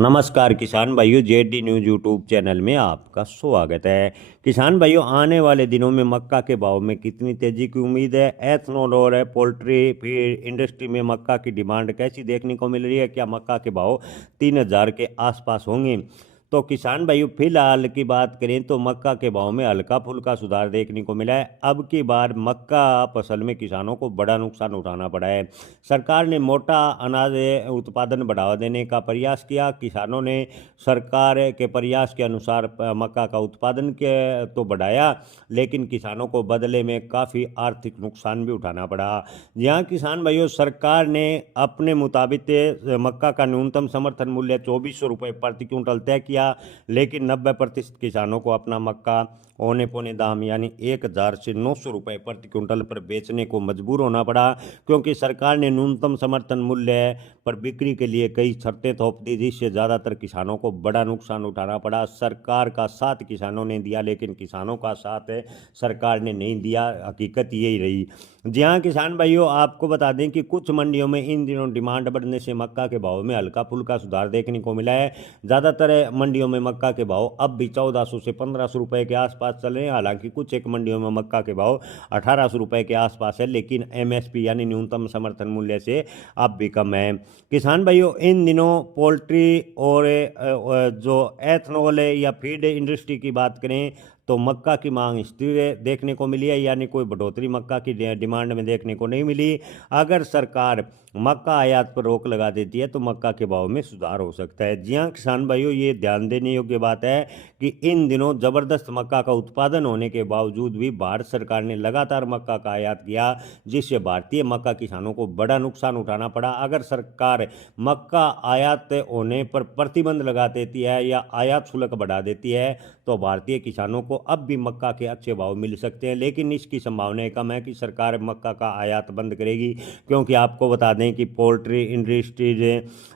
नमस्कार किसान भाइयों, जेडी न्यूज़ यूट्यूब चैनल में आपका स्वागत है। किसान भाइयों, आने वाले दिनों में मक्का के भाव में कितनी तेजी की उम्मीद है? एथनॉल और पोल्ट्री फीड इंडस्ट्री में मक्का की डिमांड कैसी देखने को मिल रही है? क्या मक्का के भाव 3,000 के आसपास होंगे? तो किसान भाइयों, फिलहाल की बात करें तो मक्का के भाव में हल्का फुल्का सुधार देखने को मिला है। अब की बार मक्का फसल में किसानों को बड़ा नुकसान उठाना पड़ा है। सरकार ने मोटा अनाज उत्पादन बढ़ावा देने का प्रयास किया। किसानों ने सरकार के प्रयास के अनुसार मक्का का उत्पादन के तो बढ़ाया, लेकिन किसानों को बदले में काफ़ी आर्थिक नुकसान भी उठाना पड़ा। यहाँ किसान भाइयों, सरकार ने अपने मुताबिक मक्का का न्यूनतम समर्थन मूल्य 2400 रुपये प्रति क्विंटल तय किया, लेकिन 90% किसानों को अपना मक्का औने पौने दाम यानी 1,000 से 900 रुपये प्रति क्विंटल पर बेचने को मजबूर होना पड़ा, क्योंकि सरकार ने न्यूनतम समर्थन मूल्य पर बिक्री के लिए कई शर्तें थोप दी, जिससे ज़्यादातर किसानों को बड़ा नुकसान उठाना पड़ा। सरकार का साथ किसानों ने दिया, लेकिन किसानों का साथ सरकार ने नहीं दिया। हकीकत यही रही। जी हाँ किसान भाइयों, आपको बता दें कि कुछ मंडियों में इन दिनों डिमांड बढ़ने से मक्का के भाव में हल्का फुल्का सुधार देखने को मिला है। ज़्यादातर मंडियों में मक्का के भाव अब भी 1400 से 1500 रुपये के आसपास चल रहे हैं। हालांकि कुछ एक मंडियों में मक्का के भाव 1800 रुपये के आसपास है, लेकिन एमएसपी यानी न्यूनतम समर्थन मूल्य से अब भी कम है। किसान भाइयों, इन दिनों पोल्ट्री और जो एथनॉल या फीड इंडस्ट्री की बात करें तो मक्का की मांग स्थिर देखने को मिली है, यानी कोई बढ़ोतरी मक्का की डिमांड में देखने को नहीं मिली। अगर सरकार मक्का आयात पर रोक लगा देती है तो मक्का के भाव में सुधार हो सकता है। जी हाँ किसान भाइयों, ये ध्यान देने योग्य बात है कि इन दिनों ज़बरदस्त मक्का का उत्पादन होने के बावजूद भी भारत सरकार ने लगातार मक्का का आयात किया, जिससे भारतीय मक्का किसानों को बड़ा नुकसान उठाना पड़ा। अगर सरकार मक्का आयात होने पर प्रतिबंध लगा देती है या आयात शुल्क बढ़ा देती है तो भारतीय किसानों को अब भी मक्का के अच्छे भाव मिल सकते हैं, लेकिन इसकी संभावनाएं कम है कि सरकार मक्का का आयात बंद करेगी, क्योंकि आपको बता दें कि पोल्ट्री इंडस्ट्रीज,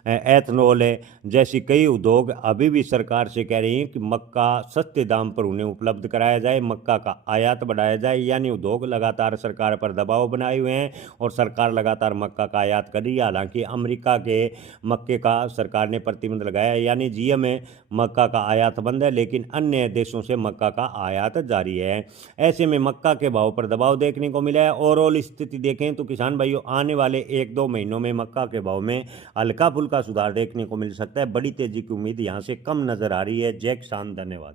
एथनॉल जैसी कई उद्योग अभी भी सरकार से कह रही हैं कि मक्का सस्ते दाम पर उन्हें उपलब्ध कराया जाए, मक्का का आयात बढ़ाया जाए। यानी उद्योग लगातार सरकार पर दबाव बनाए हुए हैं और सरकार लगातार मक्का का आयात कर रही है। हालांकि अमेरिका के मक्के का सरकार ने प्रतिबंध लगाया है, यानी जीएम में मक्का का आयात बंद है, लेकिन अन्य देशों से मक्का का आयात जारी है। ऐसे में मक्का के भाव पर दबाव देखने को मिला है। ओवरऑल स्थिति देखें तो किसान भाइयों, आने वाले 1-2 महीनों में मक्का के भाव में हल्का फुल्का सुधार देखने को मिल सकता है। बड़ी तेजी की उम्मीद यहां से कम नजर आ रही है। जय किसान, धन्यवाद।